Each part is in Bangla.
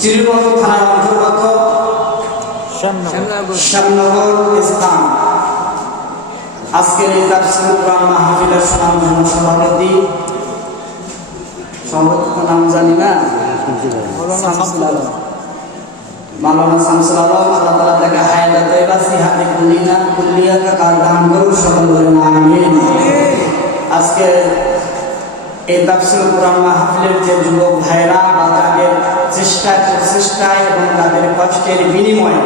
চিরিরবন্দর থানার অন্তর্গত শ্যামনগর স্থান। আজকের এই তাফসীর কোরআন মাহফিলের সুনামধন্য সভাপতি, সভাপতির নাম জানি না, মাওলানা শামসুল আলম, আল্লাহ তাআলা তাকে হায়াতে তাইয়্যিবা সিহাতে কুল্লিয়া কার দান করুন, সকল বলেন আমিন। আজকে এই তাফসীর কোরআন মাহফিলের যে যুবক ভাইরা বা তাদের প্রচেষ্টায় এবং তাদের কষ্টের বিনিময়ে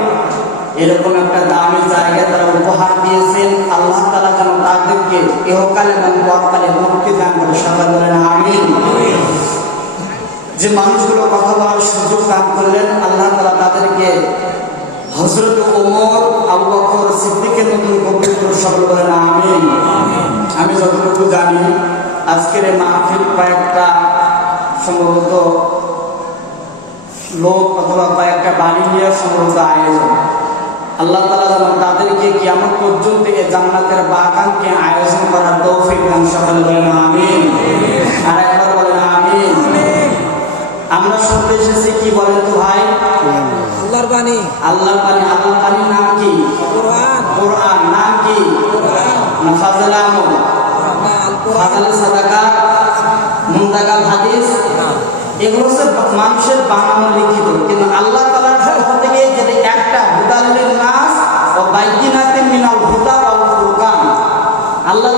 এরকম একটা দামি জায়গা তারা উপহার দিয়েছেন, আল্লাহ তাআলা যেন তাদেরকে ইহকালে এবং পরকালে মুক্তি দান করে, সকল বলেন আমিন। যে মানুষগুলো কথা বলার সুযোগ দান করলেন, আল্লাহ তাআলা তাদেরকে হযরত ওমর, আবু বকর সিদ্দিকের মতন কবুল করে, সকল বলেন আমিন। আমি যতটুকু জানি আজকের এই মাহফিল কয়েকটা সম্ভবত লোক অথবা কয়েকটা বাড়ি নিয়ে সম্ভবত আয়োজন। আল্লাহ তাআলা যেন তাদেরকে কিয়ামত পর্যন্ত এই জান্নাতের বাগানকে আয়োজন করার তৌফিক দান, সকল বলেন আমিন। আর একবার বলেন আমিন। আমরা শুনতে এসেছি কি বলেন তো ভাই? আল্লাহর বাণী। আল্লাহর বাণী। আল্লাহর বাণীর নাম কি? কোরআন। কোরআন নাম কি? কোরআন। না ফাযল আমল, ফাযল সাদাকা, মুনতাকাল হাদিস, এগুলো সব মানুষের বানানো লিখিত, কিন্তু আল্লাহ তাআলার তরফ থেকে যেটা একটা হুদাল লিন নাস ওয়া বাইয়িনাতিন মিনাল হুদা ওয়াল ফুরকান, আল্লাহ